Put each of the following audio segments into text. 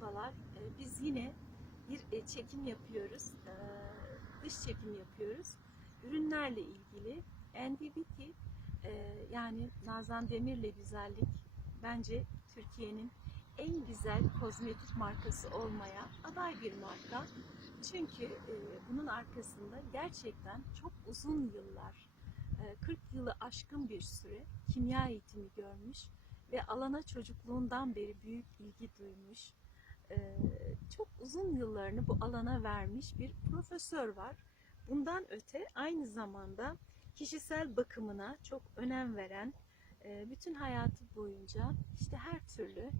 Merhabalar. Ee, Biz yine bir e, çekim yapıyoruz. Ee, Dış çekim yapıyoruz. Ürünlerle ilgili NDBT e, yani Nazan Demir'le güzellik bence Türkiye'nin en güzel kozmetik markası olmaya aday bir marka. Çünkü e, bunun arkasında gerçekten çok uzun yıllar, e, 40 yılı aşkın bir süre kimya eğitimi görmüş ve alana çocukluğundan beri büyük ilgi duymuş, çok uzun yıllarını bu alana vermiş bir profesör var. Bundan öte aynı zamanda kişisel bakımına çok önem veren, bütün hayatı boyunca işte her türlü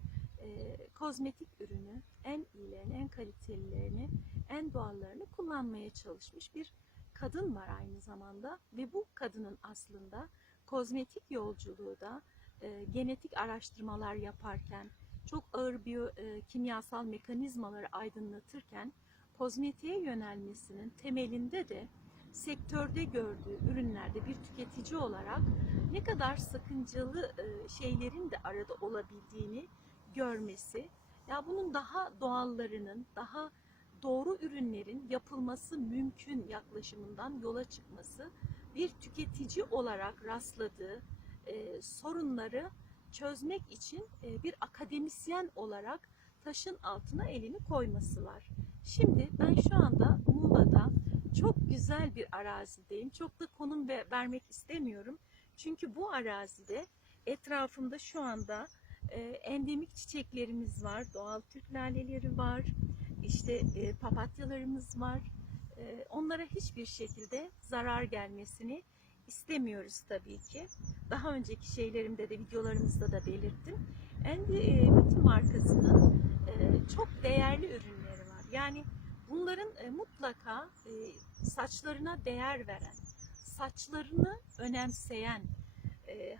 kozmetik ürünü en iyilerini, en kalitelilerini, en doğallarını kullanmaya çalışmış bir kadın var aynı zamanda ve bu kadının aslında kozmetik yolculuğu da genetik araştırmalar yaparken, çok ağır biyo, e, kimyasal mekanizmaları aydınlatırken kozmetiğe yönelmesinin temelinde de sektörde gördüğü ürünlerde bir tüketici olarak ne kadar sakıncalı e, şeylerin de arada olabildiğini görmesi, ya bunun daha doğallarının, daha doğru ürünlerin yapılması mümkün yaklaşımından yola çıkması, bir tüketici olarak rastladığı e, sorunları çözmek için e, bir akademisyen olarak taşın altına elini koyması var. Şimdi ben şu anda Muğla'da çok güzel bir arazideyim. Çok da konum ve- vermek istemiyorum. Çünkü bu arazide etrafımda şu anda e, endemik çiçeklerimiz var, doğal Türk laleleri var, işte e, papatyalarımız var. Onlara hiçbir şekilde zarar gelmesini istemiyoruz tabii ki. Daha önceki şeylerimde de videolarımızda da belirttim. Endi e, markasının e, çok değerli ürünleri var. Yani bunların e, mutlaka e, saçlarına değer veren, saçlarını önemseyen,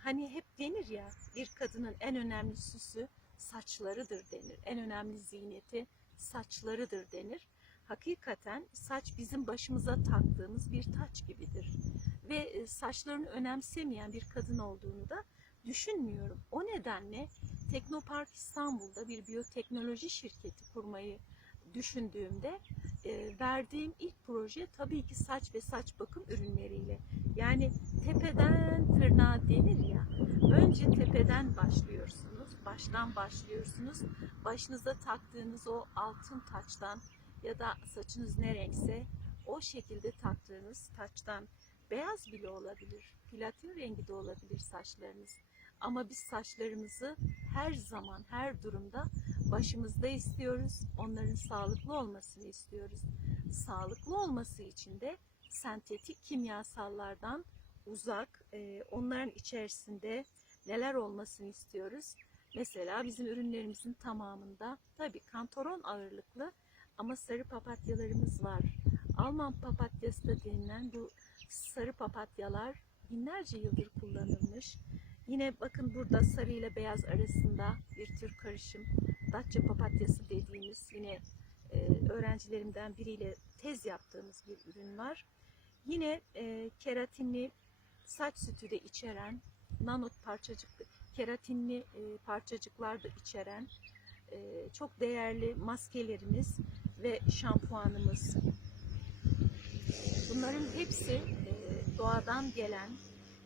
hani hep denir ya bir kadının en önemli süsü saçlarıdır denir. En önemli ziyneti saçlarıdır denir. Hakikaten saç bizim başımıza taktığımız bir taç gibidir ve e, saçlarını önemsemeyen bir kadın olduğunu da düşünmüyorum. O nedenle Teknopark İstanbul'da bir biyoteknoloji şirketi kurmayı düşündüğümde e, verdiğim ilk proje tabii ki saç ve saç bakım ürünleriyle. Yani tepeden tırnağa denir ya. Önce tepeden başlıyorsunuz, baştan başlıyorsunuz. Başınıza taktığınız o altın taçtan ya da saçınız ne renkse o şekilde taktığınız taçtan beyaz bile olabilir, platin rengi de olabilir saçlarınız. Ama biz saçlarımızı her zaman, her durumda başımızda istiyoruz. Onların sağlıklı olmasını istiyoruz. Sağlıklı olması için de sentetik kimyasallardan uzak, e, onların içerisinde neler olmasını istiyoruz. Mesela bizim ürünlerimizin tamamında tabii kantaron ağırlıklı ama sarı papatyalarımız var. Alman papatyası da denilen bu sarı papatyalar binlerce yıldır kullanılmış. Yine bakın burada sarı ile beyaz arasında bir tür karışım. Datça papatyası dediğimiz yine e, öğrencilerimden biriyle tez yaptığımız bir ürün var. Yine e, keratinli saç sütü de içeren, nano parçacık keratinli e, parçacıklar da içeren e, çok değerli maskelerimiz ve şampuanımız. Bunların hepsi doğadan gelen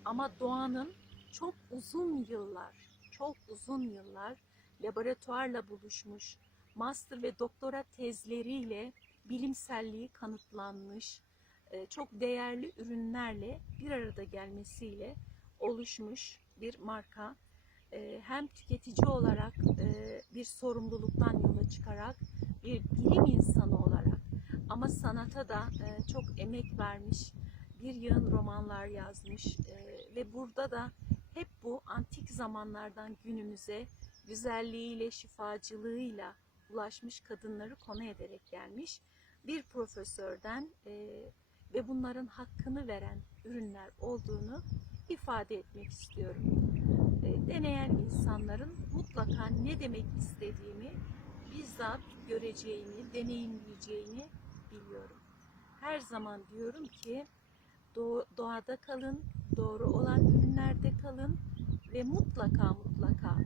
ama doğanın çok uzun yıllar, çok uzun yıllar laboratuvarla buluşmuş, master ve doktora tezleriyle bilimselliği kanıtlanmış, e, çok değerli ürünlerle bir arada gelmesiyle oluşmuş bir marka. E, Hem tüketici olarak e, bir sorumluluktan yola çıkarak bir bilim insanı olarak ama sanata da çok emek vermiş, bir yığın romanlar yazmış e, ve burada da hep bu antik zamanlardan günümüze güzelliğiyle, şifacılığıyla ulaşmış kadınları konu ederek gelmiş bir profesörden e, ve bunların hakkını veren ürünler olduğunu ifade etmek istiyorum. E, deneyen insanların mutlaka ne demek istediğimi bizzat göreceğini, deneyimleyeceğini biliyorum. Her zaman diyorum ki doğada kalın, doğru olan ürünlerde kalın ve mutlaka mutlaka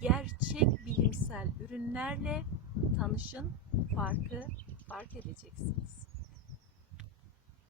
gerçek bilimsel ürünlerle tanışın, farkı fark edeceksiniz.